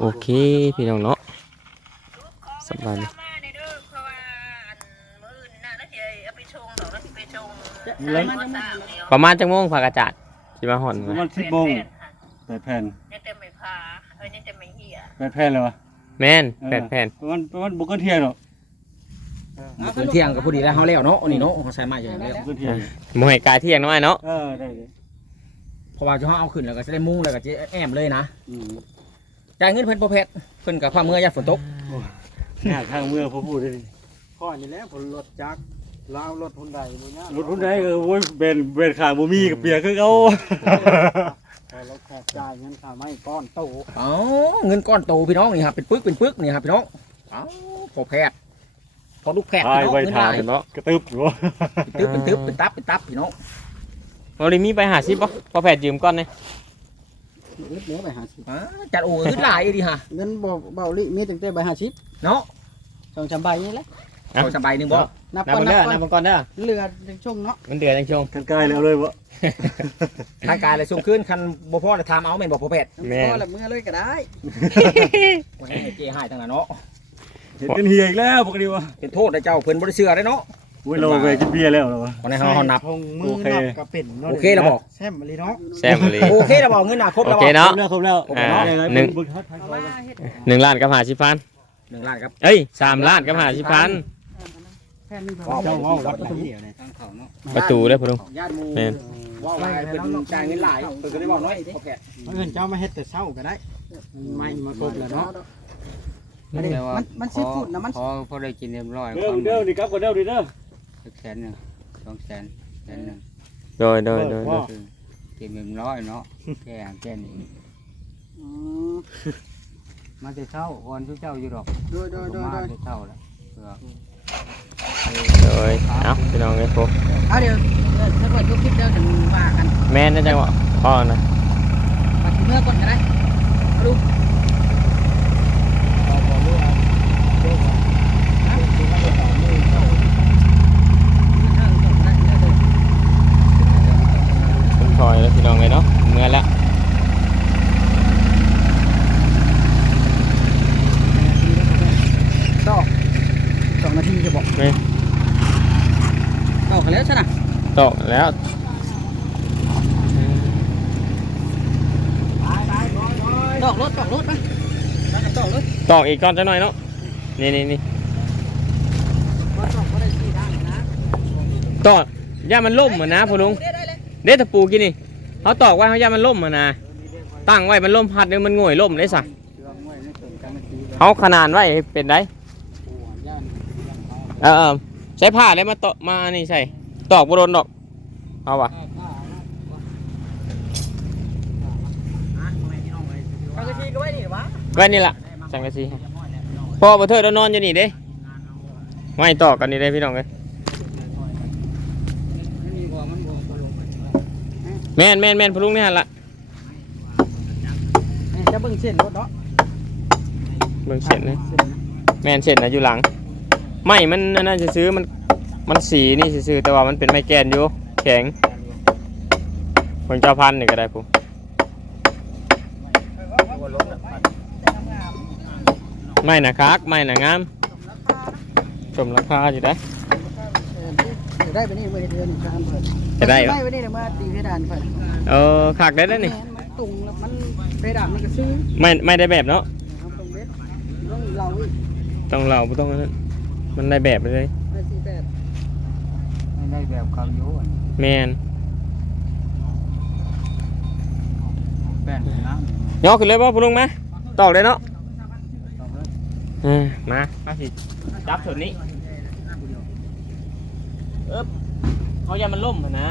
โอเคพี่น้องเนาะสบายดีมาในเด้อเพราะว่าอันมื้ออื่นน่ะแล้วสิเอาไปชงดอกแล้วสิไปชงแล้วมาสร้างเดียวประมาณจังโมงผักกระจาดสิมาห่อนประไหมมาณสิบโมงแปดแผ่นยังแต่ไม่พาเอ้ยยังแต่ไม่เหี้ยแปดแผ่นเลยวะแม่นแปดแผ่นประมาณประมาณบุกเกินเที่ยงหรอกเพิ่นเที่ยงกับผู้ดีแล้วเฮาแล้วเนาะอันนี้เนาะเขาใส่ไม้อยู่แล้วบุกเกินเที่ยงมวยกายเที่ยงน้อยเนาะเออได้เลยเพราะว่าจะเฮาเอาขึ้นแล้วก็จะได้มุ้งแล้วก็จะแอมเลยนะอืม จ่ายเงินเพิ่นบ่แพทเพิ่นกับความเมื่อยามฝนตกหาทางเมืองผมพูดได้ดิพ่อนี่แหละผลรถจักรลาวรถหุ่นใดบ่ยากรถคนใดเออโว้ยเบนเบนขาบ่มีกับเปียกคือเขาพอเราแขกจ่ายเงินค่าไม้ก้อนโตเอ้าเงินก้อนโตพี่น้องนี่ครับเป็นปึกเป็นปึกนี่ครับพี่น้องเอ้าพอแพทย์พอลูกแพทย์ทายพี่น้องไว้เงินทาหยลายเนาะกระตึบหรือว่าตึ๊บเป็นตึ๊บเป็นตับเป็นตับพี่น้องเราเลยมีไปหาซิปะพอแผ่นยืมก้อนเลย อึดเหลือไปหาสิบอ่าจัดโอ้เงินหลายดีฮะเงินบ่เบาลิมีตั้งแต่ใบห้าสิบเนาะสองสามใบนี่แหละเอาสบายหนึงบ่นับนับก่อนมันนัเด้บอก่อนันบมันก่อนเด้อเหลือในช่วงเนาะมันเดือดจังชง กันกายแล้วเลยวะทางการเลยส่งคืนคันบ่พอจะทำเอาแม่นบ่พอแพทย์แม่ พอละเมื่อเลยก็ได้โอ้ยเจ๊ให้ทั้งนั้นเนาะเห็นกันเฮียอีกแล้วปกติวะเป็นโทษนะเจ้าเพิ่นบ่ได้เชื่อได้เนาะ อุ้ยเราไปกินเบียร์แล้วเหรอวะคนในเฮาเฮานับทงมือโอเค นับก็เป็นนาะโอเคแล้วบ่แซมมาลีเนาะแซมเลย โอเคแล้วบ่เงินน่ะครบโอแล้วเคบ่เนาะ ครบแล้วครบแล้วอ่าได้หนึ่งบึกทัดทางเขากันหนึ่งล้านกับหาสิพันหนึ่งล้านครับเอ้ยสามล้านกับหาสิพันแค่นี้พอว้าวเจ้าว้าเว้าววัวัดดตตรรงงนี้นี้ประตูได้อพะลุง ญาติหมู่แม่นว้าวหลายเป็นจ่ายเงินหลายเพิ่นก็ได้บอกน้อยโอเคเพิ่นเจ้ามาเฮ็ดแต่เช้าก็ได้ไม่มาครบแล้วเนาะแต่ว่ามันมันสิฟุตนะมัน พอพอได้กินเรียบร้อยเด้อเด้อนี่ครับก็เด้อดิเด้อ สักแสนหนึ่งสองแสนแสนหนึ่งโดยโดยโดยโดยคือกินเรียบร้อยเนาะแค่แค่นี้อืมมาแต่เช้าวันทุกเจ้าอยู่ดอกโดยโดยโดยมาโดยแต่เช้าแล้วเพื่อโดยเอ้าพี่น้องไอ้พวกเอาเดี๋ยวถ้าเกิดยกคลิปเดียวถึงว่ากันแม่นนะจังหวะพ่อนะ ปัดเมื่อก่อนก็ได้เอาดู คุณพลอยแล้วพี่น้องไงเนาะเมื่อละต่อสองนาทีจะบอกไม่ต่อกันแล้วใช่ไหมตกแล้วตอกรถตอกรถไปแล้วก็ตอกรถตอกอีกก้อนจะหน่อยเนาะนี่นี่นี่ตอกก็ได้สี่ทางนะตอกย่ามันล่มเหมือนนะพ่อลุงได้ เลยเด็ดตะปูกินนี่เขาตอกไว้เขาย่ามันล่มเหมือนนะตั้งไว้มันล่มพัดเดี๋ยวมันง่วยล่มได้สะเชื่องไว้ในส่วนการตีเขาขนาดไว้เป็นไรเออเออใช้ผ้าแล้วมาตอกมานี่ใส่ตอกบโดนดอกเอาวะฟังกะทีก็ไว้นี่วะไว้นี่ล่ะสังกะสีพ่อประเทิดเรานอนอยู่นี่เด้ไม่ตอกกันนี่เด้พี่น้องเลย แม่นแม่นแม่นพ่อลุงนี่ฮะละจะเบิ่งเส้นรถเนาะเบิ่งเสร็จเลยแม่นเสร็จนะอยู่หลังไม่มันน่าจะซื้อมันมันสีนี่ซื้อๆแต่ว่ามันเป็นไม้แกนอยู่แข็งคนเจ้าพันธุ์นี่ก็ได้ปุ๊ไม่นะคักไม่นะงามสมราคาอยู่ได้จะได้ไปนี่มาเดือนชามเพิ่น จะได้ได้ปะไปนี่มาตีเพดานเพิ่นเออคักได้แล้วนี่มันตุงแล้วมันเพดานมันก็ซื้อไม่ไม่ได้แบบเนาะเอาตรงเด็ดต้องเราอีกต้องเราบ่ต้องอันนั้นมันได้แบบไปเลยได้สี่แปดไม่ได้แบบเขาอยู่อะแมนแป้นน้ย่อขึ้นเลยป่ะพุ่งมาตอกเลยเนาะำต้องเลยอ่ามามาสิจับส่วนนี้เอ๊บ เขาอย่ามันล่มอะนะ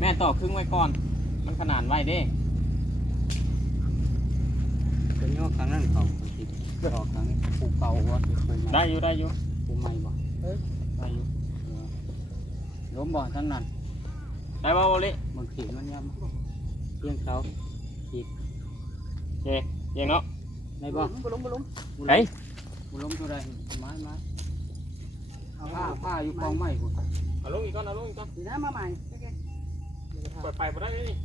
แม่ต่อครึ่งไว้ก่อน มันขนาดไว้เด้เป็นยอดครั้งนั้นเขาติดออกครั้งนี้ผูกเก่าว่าเคยมาได้อยู่ได้อยู่ผูกใหม่บ่ได้อยู่ล้มบ่อทั้งนั้นได้ป่ะโอลิมันขีดมันย่ำเพียงเขาโอเคเยังเนาะในบ่บุล้มบุล้มไอ้บุล้มตัวใดไม้ไม้ ผ้าผ้าอยู่กองไม้กูเอาลงอีกก้อนเอาลงอีกก้อนดีนะมาใหม่โอเคเปิดไปบ่ได้เลยนี่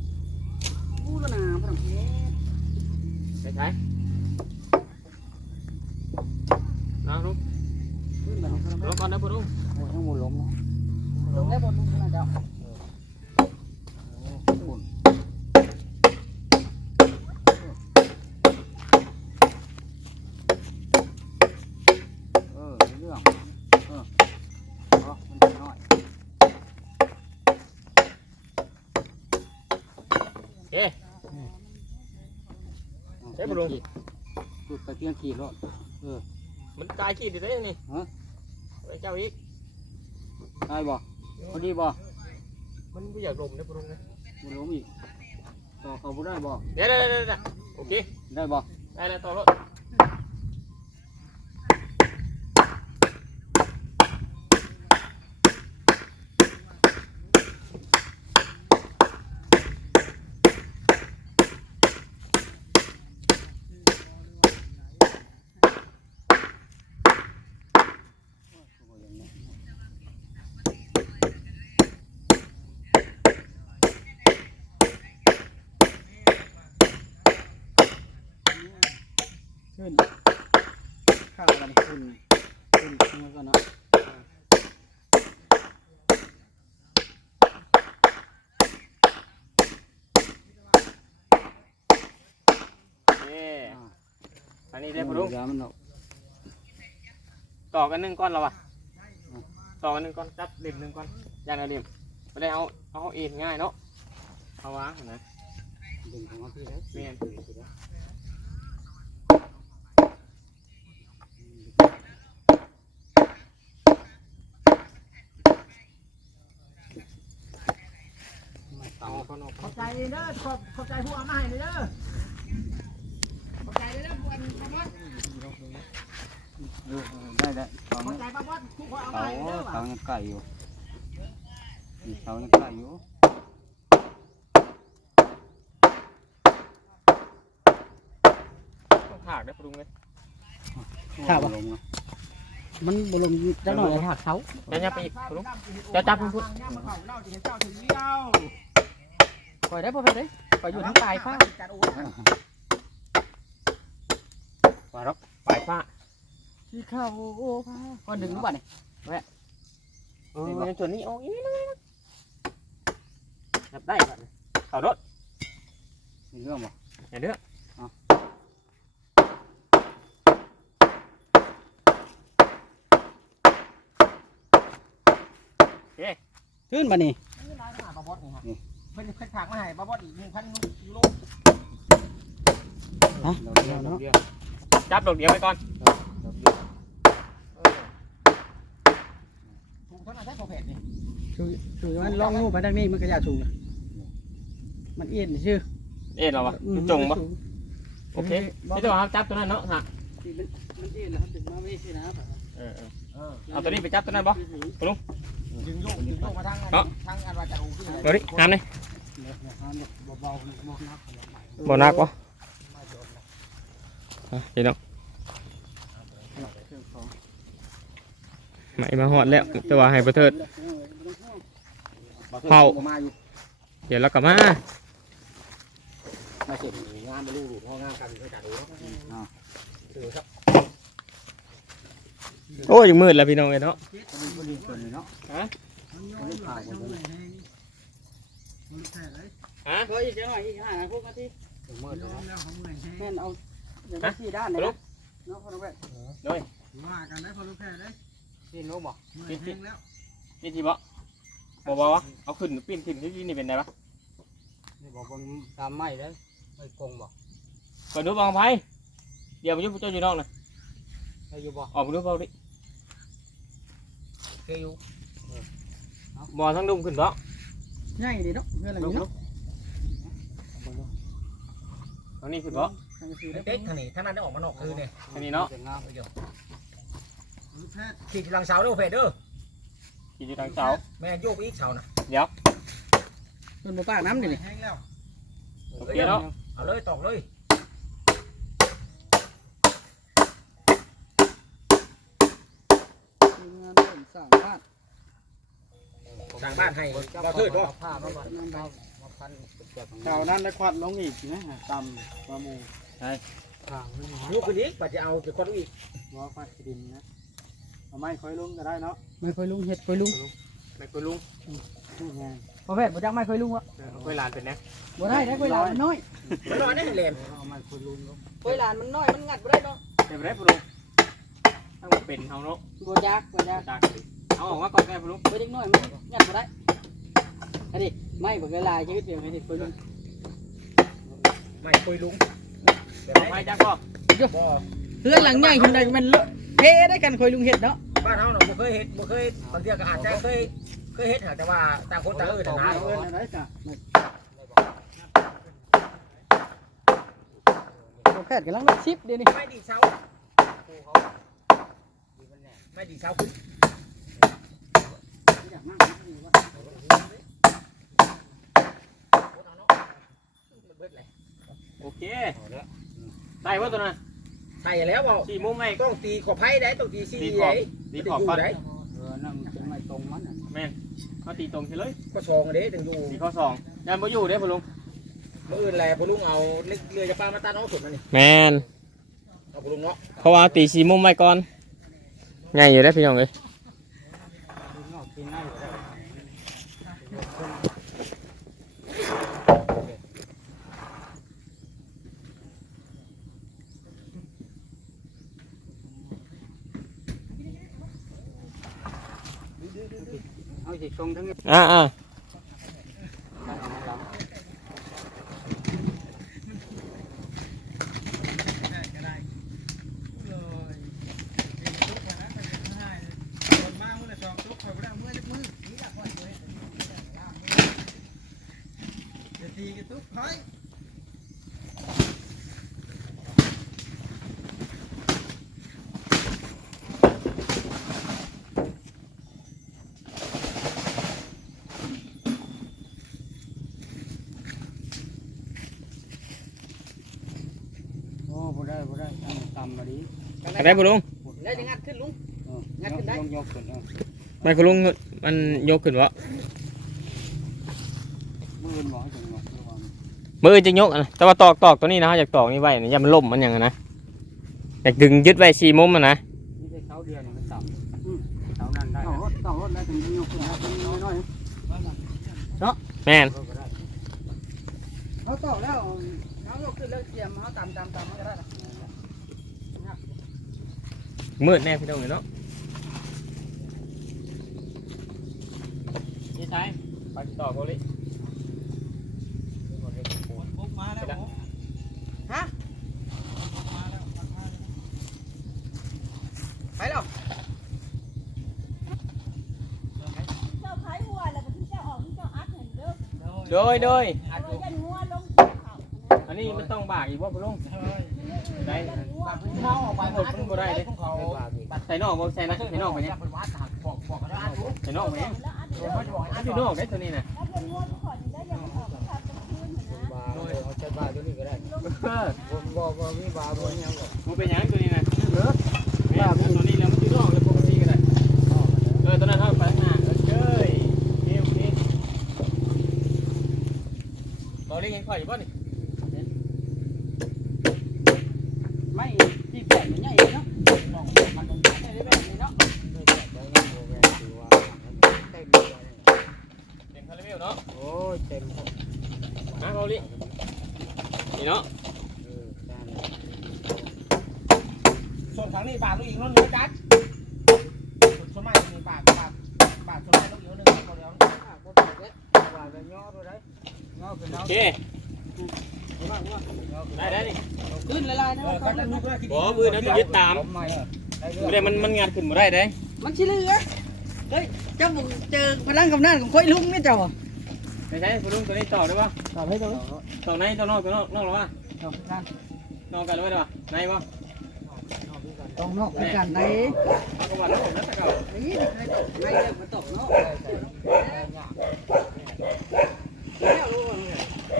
พูดแล้วนะพ่อหนุ่มไปไปใช้เอาลุงขึ้นไปของเขาลงก่อนนะพ่อลุงโอ้ยทั้งหมดล้มเนาะลงได้บนขนาดเจ้าเออเรื่องเอออ๋อมันจะน้อย เอ๊ะเฮ้ยบ่ลุง จุดไปเพียงขีดรถมันกายขีดอยู่ได้นี่ฮะ ไปเจ้าอีก ได้บ่พอดีบ่มันไม่อยากลมนะพ่อลุงนะบ่ล้มอีกต่อเขาบ่ได้บ่เดี๋ยวเดี๋ยวเดี๋ยวเดี๋ยวโอเค ได้บ่ได้แล้วต่อรถ ขึ้นข้าวกันขึ้นขึ้นขึ้นมาก่อนเนาะ เอ๊ะ อันนี้ได้พ่อลุงเดี๋ยวมันออกต่อกันหนึ่งก้อนแล้ววะต่อกันหนึ่งก้อนจับเล่มหนึ่งก้อนยางละเล่มไม่ได้เอาเอาเอ็นง่ายเนาะเอาวางนะดึงของเขาที่แล้วแม่นเอาเอาก้อนออกขอบใจเด้อขอบขอบใจผู้เอามาให้เด้อขอบใจเด้อผู้อันป้าบอส ดูได้ได้เขา ขอบใจป้าบอสผู้เอา เขา มาให้เด้อ เขา ยังไก่อยู่เขายังไก่อยู่ต้องถากได้พ่อลุงเลยลงนะมันบ่ลงจักหน่อยหักเขาจะยับไปอีกพ่อลุงจะจับมันพูดปล่อยได้บ่เพิ่นเด้ปล่อยอยู่ทั้งปลายฟ้าปลาร็อกปลายฟ้าที่เข้าโอ้พาก็ดึงรู้ป่ะนี่ เออส่วนนี้เอาอีกนิดนึงจับได้ครับเอารถมีเรื่องบ่อย่าเด้อขึ้นบ่นี่ป้าบอสนี่ฮะเพิ่นเพิ่นฝากมาให้ป้าบอสอีก1,000ยูโรฮะเราเรื่องเนาะจับดอกเดียวไปก่อน ถูกเท่านั้น ได้พอเพจนี่คือคือมันลองงูไปทางนี้มันก็อยากสูงนะมันเอียนชื่อเอ็นเราวะมันจงปะโอเคพี่ตัวครับจับตัวนั้นเนาะฮะมันเอียนแล้วถึงมาไม่ใช่นะเออเออเอาตัวนี้ไปจับตัวนั้นบ่ดึงโยกดึงโยกมาทางทางอันว่าจะรู้ที่ไหนตัวนี้น้ำนี่เบาๆบ่นักบ่นักวะพี่น้อง ไม่มาหอดแล้วแต่ว่าให้ประเทิดเผามาอยู่เดี๋ยวเรากลับมามาเสร็จงานมาลูกพ่องานกันด้วยกันดูเนาะโอ้ยมืดแล้วพี่น้องเอ้ยเนาะพอดีส่วนนี้เนาะฮะมันผ่านหมดเลยฮะเฮ้ยเดี๋ยวหน่อยอีกห้านาทีนาทีมืดแล้วแม่นเอาอย่างนี้สี่ด้านเลยนะเนาะพอรู้แบบว่ากันได้พอรู้แค่ได้ สิ้นรู้บ่กินที่กินที่บ่บ่บ่วะเอาขึ้นปีนขึ้นที่นี่เป็นไงวะนี่บอกว่าตามไม่ได้ไม่กงบ่เปิดดูบางไพ่เดี๋ยวไปยุ่งเจ้าอยู่นอกนะให้อยู่บ่ออกไปดูเปล่าดิเคยอยู่บ่ทั้งดุมขึ้นบ่ง่ายดีเนาะเพื่อนอะไรลุกเนาะลุกทางนี้ขึ้นบ่ทางสี่ได้เด็กทางนี้ทางนั้นได้ออกมานอกคือเนี่ยทางนี้เนาะ จะงามไปอยู่ขี่หลังเสาเด้อเพจเด้อขี่อยู่ทางเสาแม่โยกอีกเสานะเดี๋ยวเพิ่นบ่ปากน้ำนี่นี่โอเคเนาะเอาเลยตอกเลยทีมงานเริ่มสร้างบ้านทางบ้านให้บ่เทิดบ่ผ้ามาบ่มาพันเก็บของเก่านั้นได้ควัดลงอีกนะตำปลาหมูทางไม่มาลูกคนนี้ปัจจะเอาจะคนอีกว่าไฟดินนะ เอาไม้ค่อยลงก็ได้เนาะไม่ค่อยลุงเฮ็ดค่อยลุงไม่คุยลุงนี่ไงพอแพทย์บ่จักไม่ค่อยลุงวะคุยหลานเป็นนะบ่ได้ได้ค่อยหลานมันน้อยมันนอนได้แหลมเอาไม้ค่อยลงลงค่อยหลานมันน้อยมันงัดบ่ได้เนาะเป็นไปได้ปลุงถ้ามันเป็นเอาเนาะบ่จักบ่จักจากเอาออกมาก่อนได้ปลุงบ่เด็กน้อยมันงัดบ่ได้อันนี้ไม่บ่เคยลายชีวิตเดียวให้เฮ็ดค่อยลุงไม่คุยลุงเอาไปจ้าพ่อบ่เฮือนหลังใหญ่จังไดมันเลอะเทได้กันค่อยลุงเฮ็ดเนาะ บ้านเฮาเนาะบ่เคยเฮ็ดบ่เคยบางเทีก็อาจจะเคยเคยเฮ็ดหาแต่ว่าต่างคนต่างเอิ้นต่อนะไม้นะเอื้นอะไรจ้ะพอแพทย์กำลังลดชิปเดี๋ยวนี้ไม่ดีเช้าไม่ดีเช้าขึ้นโอเคได้ว่าตัวนั้น ใช่แล้วเปล่าสี่มุมไม่ต้องตีขอบไผ่ได้ต้องตีซี่ตีขอบได้ตีขอบก่อนได้เออนั่นเป็นไม้ตรงมันน่ะแม่นเขาตีตรงเฉยเลยก็ชองเด้ถึงอยู่ตีข้อสองยันบ่อยู่เด้ปลุงมื้ออื่นแลพอลุงเอาเล็กเรือจะปลามาตาน้องสุดนั่นนี่แมนเอาพอลุงเนาะ เพราะว่าตีสี่มุมไว้ก่อนไงอยู่ได้พี่น้องเอ้ย นอกกินได้ก็ได้ เอาสิชงทั้งนี้อ่าอ่า โอ้บ่ได้บ่ได้อันนี้ต่ำมาดิ ได้ปลุงแล้วจะงัดขึ้นลุงเอองัดขึ้นได้ ยกยกขึ้นเออไม่ปลุงมันยกขึ้นวะมืออื่นบอกให้ถึงบอกระวังมือจะยกอะนะแต่ว่าตอกตอกตัวนี้นะอยากตอกนี่ไว้นะอย่ามันล่มมันอย่างนั้นนะอยากดึงยึดไว้สี่มุมมันนะนี่ได้เสาเดียวนี่มันต่ำอืมเสานั้นได้ต้องรถต้องรถได้ถึงจะยกขึ้นได้เป็นน้อยๆแม่นรถก็ได้เขาตอกแล้วเขายกขึ้นแล้วเตรียมเขาตามตามตามมันก็ได้นะ มืดแน่พี่น้องเลยเนาะนี่ใช่ไปต่อโกลิไปแล้วเจ้าขายหัวแล้วก็ที่เจ้าออกที่เจ้าอัดเห็นเด้อโดยโดยโดยยันหัวลงภูเขาอันนี้มันต้องบากอีกว่าปลุงได้ยันหัว เขาออกไปหมดมันบ่ได้เลยของเขาใส่นอกบ่ใส่นะใส่นอกไปเนี่ยเป็นวัดหักบอกบอกกันว่าทุกใส่นอกไปเนี่ยเขาจะบอกอันที่นอกได้ตัวนี้นะบกลางคืนเหมือนนะบาเอาใช้บาตัวนี้ก็ได้เออผมบอกว่ามีบาบ่ยังหรอกมันเป็นหยังตัวนี้นะแม่ตัวนี้แล้วมันอยู่นอกแล้วปกติก็ได้เออตัวนั้นเขาไปข้างหน้าเออเจ้ยเฮ้ยโอเคบอลลี่ยังข่อยอยู่ป่ะนี่ ไม่ที่แปดมันใหญ่เนาะลองมันลงได้ได้แบบนี้เนาะ เต็มคาราเมลเนาะ โอ้ยเต็ม มาบอลลี่นี่ เนาะส่วนครั้งนี้บาทลูกอีกน้องหนึ่งจัดส่วนใหม่มีบาทบาทบาทส่วนใหม่ลูกอีกน้องหนึ่งตัวเดียวบาก็ย่อตัวได้ย่อขึ้นโอเอาเคได้ได้นี่ขึ้นละลายนะเออเขาจะลุกแล้วที่บอมือนะจะยึดตามผมใหม่ได้เรื่ไม่ได้มันมันงัดขึ้นมาได้เด้มันชิเหลือเฮ้ยเจ้าบุกเจอพลังกำนันของค่อยลุงนี่เจ้าอะ ไม่ใช่คุณลุงตัวนี้ต่อได้ป่ะตอบให้ตัวต่อในตัวนอกตัวนอกนอกหรอวะตอบกันนอกกันไว้ได้ป่ะในป่ะต้องนอกกันไหนเอากระบาดแล้วผมนะตะเก่านี่ใครตกไม่เลิกมาตกเนาะ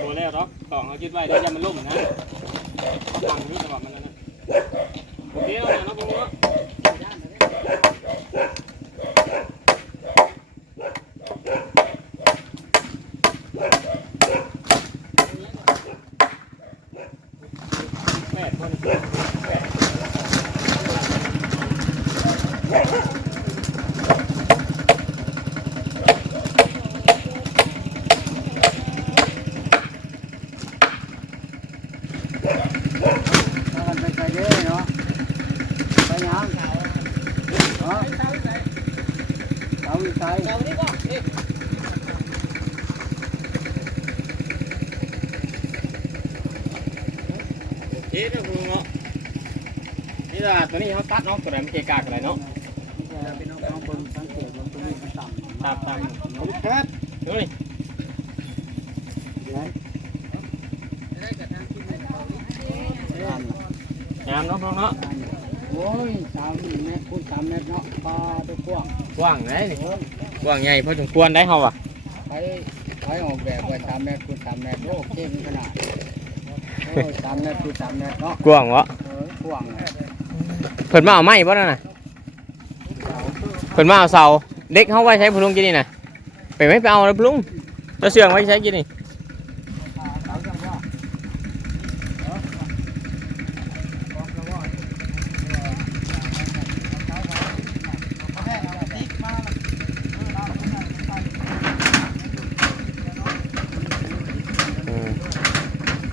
โดนแล้วหรอกต่อเขายึดไว้เดี๋ยวอย่ามันล่มนะฟังนี่จังหวะมันนั่นนะโอเคแล้วนะน้องปุ๊ก Yeah. ามเมตรโอ้เข้มขนาดโอ้ยสามเมตรคูณสามเมตรเนาะกว้างวะเออกว้างเลยเพิ่นมาเอาไม้บ่นั่นน่ะเพิ่นมาเอาเสา เด็กเฮาไว้ใช้พลุงกินนี่นะไปไม่ไปเอาแล้วพลุงเจะเสื่องไว้ใช้กินนี่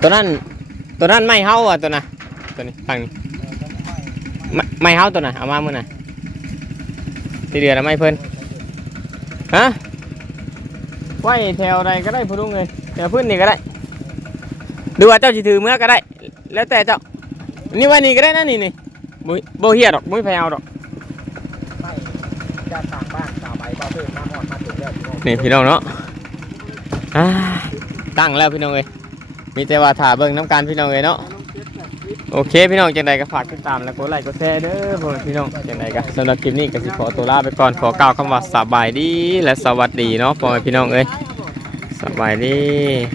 ตัวนั้นตัวนั้นไม่เฮาอะตัวน่ะตัวนี้ฝั่งนี้ไม่ไม่เฮาตัวน่ะเอามาเมื่อน่ะที่เดือนะไม่เพิ่น ฮะไว้แถวใดก็ได้พุ่นลุงเลยแถวพื้นนี่ก็ได้ดูว่าเจ้าสิถือเมื่อก็ได้ แล้วแต่เจ้า นี่ไว่านี่ก็ได้นะนี่นี่บ่บ่เฮียดอกบ่มีไผเอาดอกไม่จะต่างบ้านต่างใบต่างเพื่อนมาหอดมาถึงแล้วพี่น้องนี่พี่น้องเนาะอ่าตั้งแล้วพี่น้องเอ้ยมีแต่ว่าถ่าเบิ่งน้ำการพี่น้องเอ้ยเนาะ โอเคพี่น้องจังใดก็ฝากติดตามและกดไลค์กดแชร์เด้อพ่อแม่พี่น้องจังใดก็สำหรับคลิปนี้ก็สิขอตัวลาไปก่อนขอกล่าวคำว่าสบายดีและสวัสดีเนาะพ่อแม่พี่น้องเอ้ยสบายดี